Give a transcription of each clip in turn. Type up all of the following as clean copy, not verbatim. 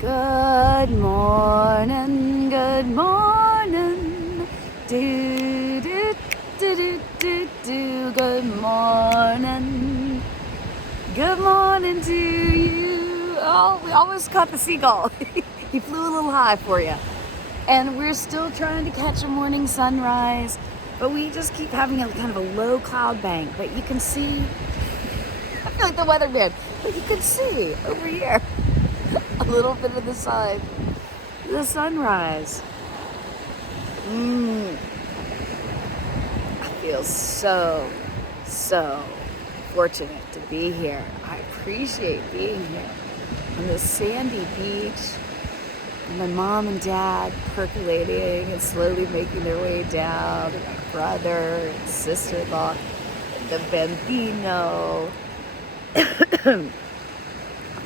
Good morning, good morning. Do, do, do, do, do, do. Good morning. Good morning to you. Oh, we almost caught the seagull. He flew a little high for you. And we're still trying to catch a morning sunrise, but we just keep having a kind of a low cloud bank. But you can see, I feel like the weatherman, but you can see over here a little bit of the sun, the sunrise. I feel so fortunate to be here. I appreciate being here on this sandy beach. And my mom and dad percolating and slowly making their way down. And my brother and sister-in-law, the Bambino,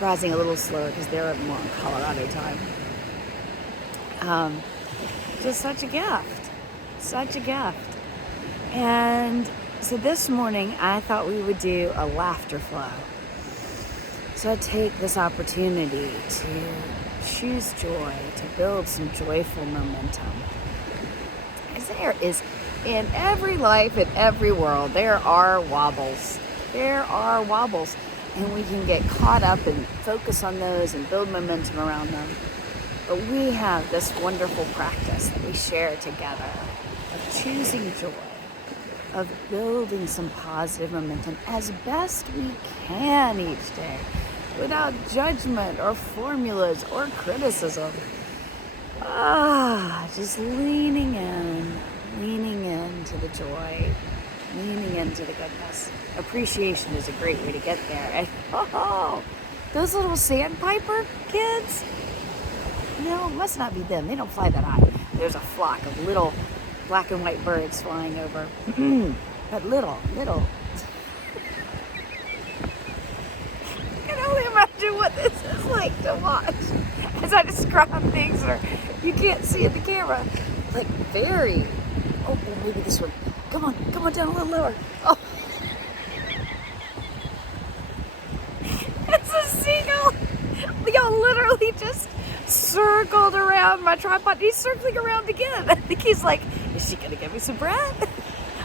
rising a little slower because they're more in Colorado time. Just such a gift. And so this morning I thought we would do a laughter flow. So I take this opportunity to choose joy, to build some joyful momentum. As there is in every life, in every world, there are wobbles. And we can get caught up and focus on those and build momentum around them. But we have this wonderful practice that we share together of choosing joy, of building some positive momentum as best we can each day, without judgment or formulas or criticism. Just leaning into the joy, leaning into the goodness. Appreciation is a great way to get there. And those little sandpiper kids, no, it must not be them. They don't fly that high. There's a flock of little black and white birds flying over. But little. I can only imagine what this is like to watch as I describe things or you can't see in the camera. Like very, maybe this one. Come on down a little lower. Oh. It's a seagull. Y'all literally just circled around my tripod. He's circling around again. I think he's like, is she gonna give me some bread?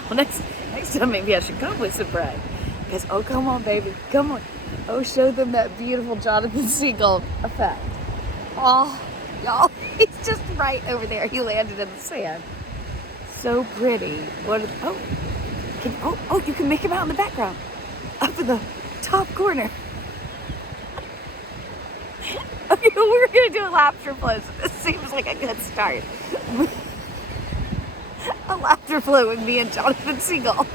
Well, next time maybe I should come with some bread. Because, oh, come on, baby, come on. Oh, show them that beautiful Jonathan Seagull effect. Oh, y'all, he's just right over there. He landed in the sand. So pretty. You can make him out in the background. Up in the top corner. Okay, we're going to do a laughter flow. So this seems like a good start. A laughter flow with me and Jonathan Seagull.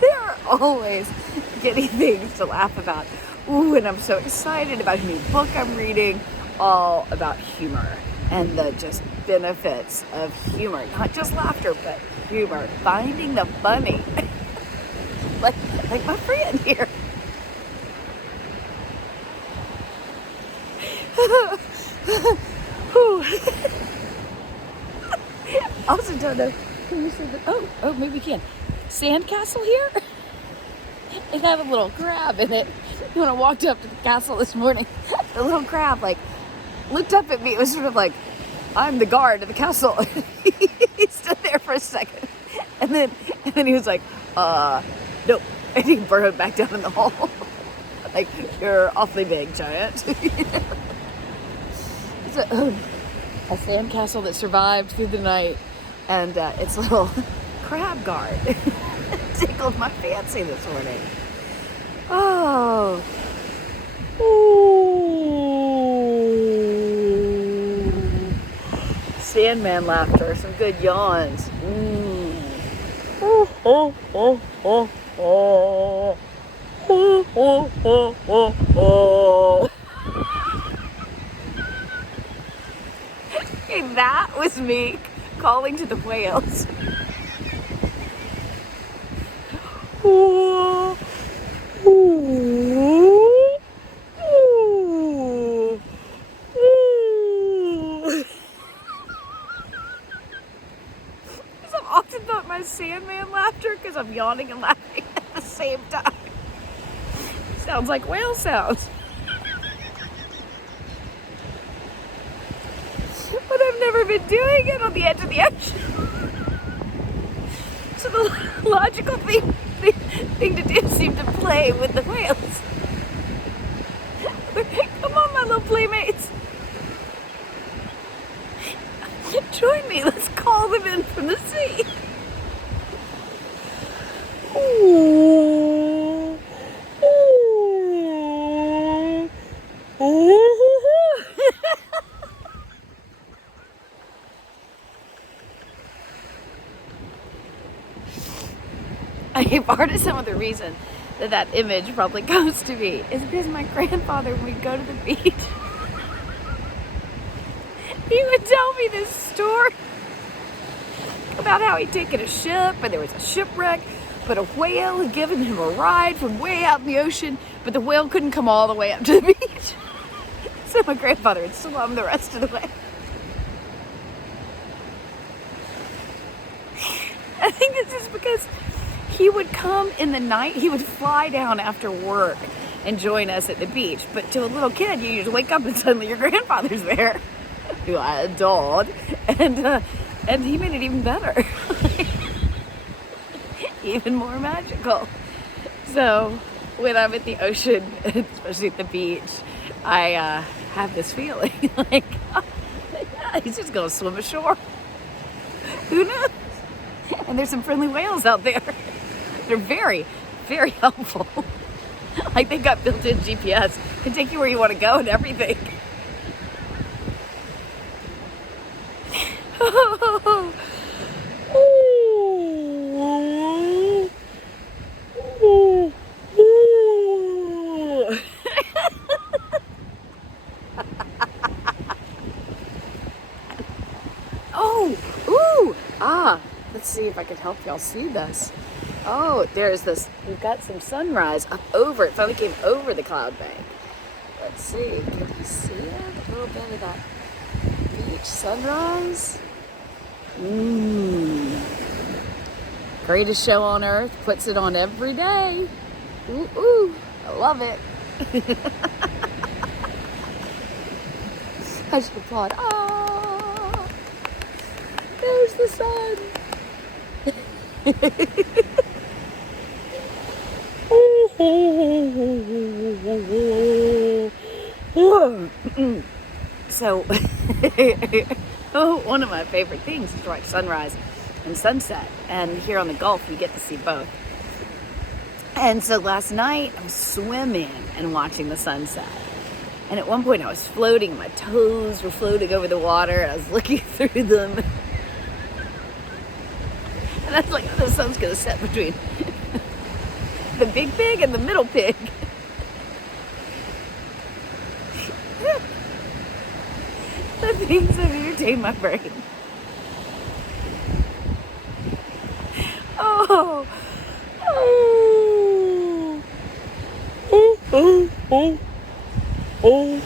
There are always getting things to laugh about. Ooh, and I'm so excited about a new book I'm reading, all about humor and the just benefits of humor. Not just laughter, but humor. Finding the funny. like my friend here. Also don't know. Can you see the, oh, maybe we can. Sandcastle here? It had a little crab in it. When I walked up to the castle this morning, the little crab looked up at me. It was sort of like, I'm the guard of the castle. He stood there for a second. And then he was like, nope. And he burrowed back down in the hole. Like, you're awfully big, giant. It's a sandcastle that survived through the night. And it's a little crab guard. Tickled my fancy this morning. Oh. Ooh. Sandman laughter. Some good yawns. Okay, that was me calling to the whales. Sandman laughter because I'm yawning and laughing at the same time. Sounds like whale sounds. But I've never been doing it on the edge of the ocean. So the logical thing to do seemed to play with the whales. Come on, my little playmates. Join me. Let's call them in from the sea. Ooh. Ooh. Ooh. Part of some of the reason that image probably comes to me is because my grandfather, when we'd go to the beach, he would tell me this story about how he'd taken a ship and there was a shipwreck, but a whale had given him a ride from way out in the ocean, but the whale couldn't come all the way up to the beach. So my grandfather would swum the rest of the way. I think this is because he would come in the night. He would fly down after work and join us at the beach. But to a little kid, you just wake up and suddenly your grandfather's there, who I adored, and he made it even better, even more magical. So when I'm at the ocean, especially at the beach, I have this feeling like, oh, yeah, he's just gonna swim ashore. Who knows? And there's some friendly whales out there. They're very, very helpful. Like they've got built-in GPS. Can take you where you want to go and everything. Oh. Oh, ooh, let's see if I can help y'all see this. Oh, there's this, we've got some sunrise up over, it finally came over the cloud bank. Let's see, can you see it? A little bit of that beach sunrise. Greatest show on earth, puts it on every day. Ooh, I love it. I should applaud. Ah, there's the sun. So, one of my favorite things is to watch sunrise and sunset. And here on the Gulf, we get to see both. And so last night, I was swimming and watching the sunset. And at one point, I was floating. My toes were floating over the water. I was looking through them. And I was like, oh, the sun's going to set between the big pig and the middle pig. The things that entertain my brain. Oh. Oh. Oh. Oh. Oh. Oh.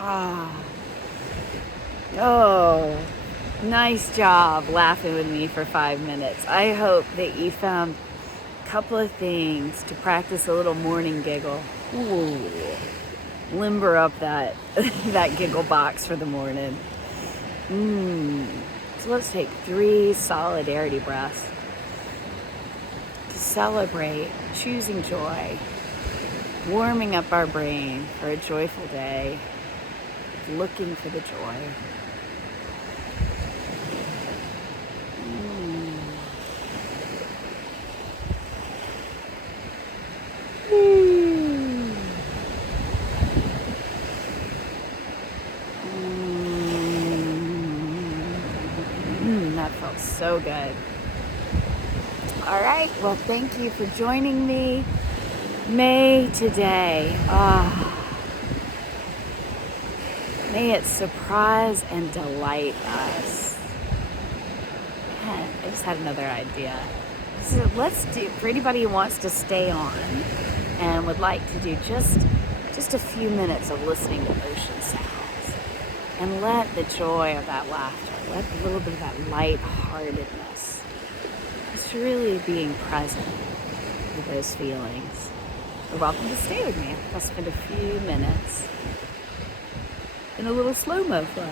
Oh. Oh. Nice job laughing with me for 5 minutes. I hope that you found a couple of things to practice a little morning giggle. Ooh. Limber up that giggle box for the morning. So let's take 3 solidarity breaths to celebrate choosing joy, warming up our brain for a joyful day, looking for the joy. That felt so good. All right, well, thank you for joining me. May today, may it surprise and delight us. Man, I just had another idea. So let's do, for anybody who wants to stay on and would like to do just a few minutes of listening to ocean sounds, And let the joy of that laughter, let a little bit of that lightheartedness, just really being present with those feelings. You're welcome to stay with me. I'll spend a few minutes in a little slow-mo flow.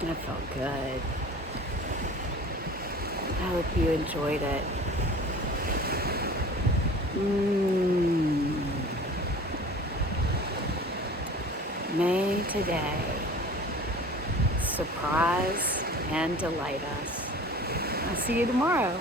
That felt good. I hope you enjoyed it. May today surprise and delight us. I'll see you tomorrow.